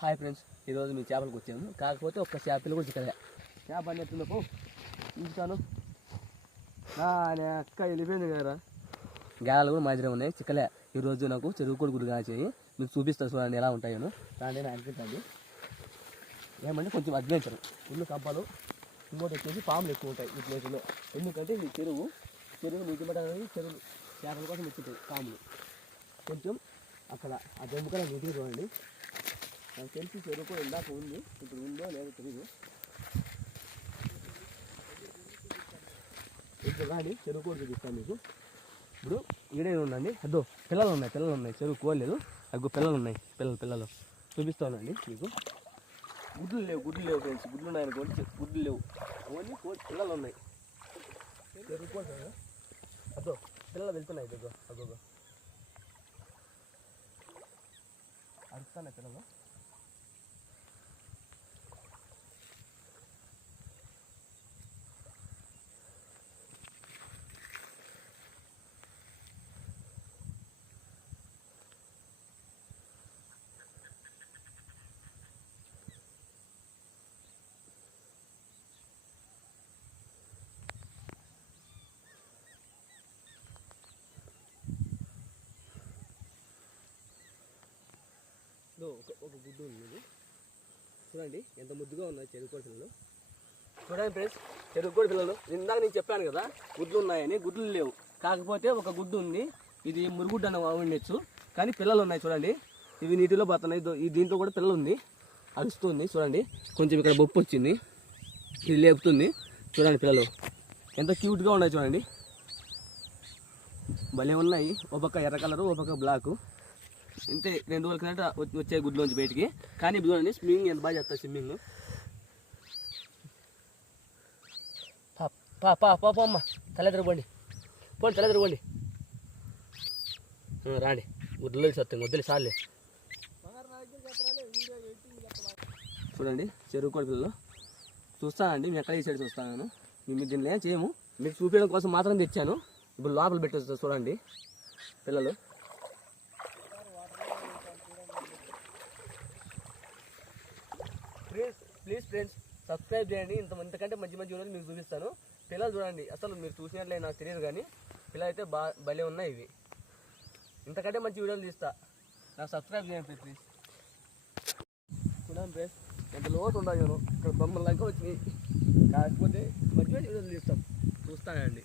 Hi friends, ఈరోజు మీ చేపలకు వచ్చాము. కాకపోతే ఒక్క చేపలు కూడా చిక్కలే. చేప అని ఎత్తున్నప్పుడు ఇంకాను అక్క వెళ్ళిపోయింది కదా. గాయాలు కూడా మాదిరి ఉన్నాయి, చిక్కలే. ఈరోజు నాకు చెరువు కూడా గుడి కాచేయి మీకు చూపిస్తాను, చూడండి ఎలా ఉంటాయో. దాంట్లో అనిపిస్తుంది ఏమంటే కొంచెం అడ్వెంచర్. ఇల్లు కప్పలు, ఇంకోటి వచ్చేసి పాములు ఎక్కువ ఉంటాయి ఈ ప్లేసులో. ఎందుకంటే ఇది చెరువు నీటి పట్టడానికి చెరువు చేపల కోసం ఎక్కుతాయి పాములు. కొంచెం అక్కడ ఆ జంబుకల నీటిగా చూడండి. నాకు తెలిసి చెరువు కూడా ఇందాక ఉంది, ఇప్పుడు ఉందో లేదో తెలియదు. ఇప్పుడు కానీ చెరువు కూడా చూపిస్తాను మీకు. ఇప్పుడు ఈడే ఉందండి, అదో పిల్లలు ఉన్నాయి చెరువు కోలేదు, అగ్గో పిల్లలు ఉన్నాయి. పిల్లలు చూపిస్తానండి మీకు. గుడ్లు లేవు ఫ్రెండ్స్, గుడ్లు ఉన్నాయనుకోండి, గుడ్లు లేవు, ఓన్లీ పిల్లలు ఉన్నాయి. చెరువు కూడా అదో పిల్లలు వెళ్తున్నాయి, అగ్గో అడుగుతానే పిల్లలు. ఒక గుడ్డు ఉంది చూడండి, ఎంత ముద్దుగా ఉన్నాయి చెరుకోడి పిల్లలు. చూడండి ఫ్రెండ్స్, చెరుకోడి పిల్లలు. ఇందాక నేను చెప్పాను కదా గుడ్లు ఉన్నాయని, గుడ్లు లేవు. కాకపోతే ఒక గుడ్డు ఉంది, ఇది మురుగుడ్డు అని ఉండొచ్చు, కానీ పిల్లలు ఉన్నాయి చూడండి. ఇవి నీటిలో పోతున్నాయి. దీంట్లో కూడా పిల్లలు ఉంది, అరుస్తుంది చూడండి. కొంచెం ఇక్కడ బొప్పు వచ్చింది, ఇది లేపుతుంది చూడండి. పిల్లలు ఎంత క్యూట్గా ఉన్నాయి చూడండి, భలే ఉన్నాయి. ఒక పక్క ఎర్ర కలరు, ఒక పక్క బ్లాకు. ఇంతే 2 రోజుల కిందట వచ్చే గుడ్లోంచి బయటికి. కానీ ఇప్పుడు చూడండి స్విమ్మింగ్ ఎంత బాగా చేస్తారు. స్విమ్మింగ్ అమ్మ తలెదరగండి, తలెదరగండి, రాండి. గుడ్లో వస్తాయి, వద్దులే సార్లే. చూడండి చెరువు కోడి పిల్లలు చూస్తానండి, మేము ఎక్కడ ఈ సైడ్ చూస్తాను. మేము దీన్ని ఏం చేయము, మీకు చూపించడం కోసం మాత్రం తెచ్చాను. ఇప్పుడు లోపల పెట్టేస్తారు చూడండి పిల్లలు. ప్లీజ్ ఫ్రెండ్స్ సబ్స్క్రైబ్ చేయండి. ఇంతకంటే మంచి వీడియోలు మీకు చూపిస్తాను. పిల్లలు చూడండి, అసలు మీరు చూసినట్లే నాకు తెలియదు, కానీ పిల్లలు అయితే భలే ఉన్నాయి. ఇవి ఇంతకంటే మంచి వీడియోలు తీస్తా, నాకు సబ్స్క్రైబ్ చేయండి ప్లీజ్. చూడండి ఫ్రెండ్స్ ఎంత లోటు ఉండదు, ఇక్కడ బొమ్మలాగా వచ్చినాయి. కాకపోతే మంచి వీడియోలు తీస్తాం, చూస్తానండి.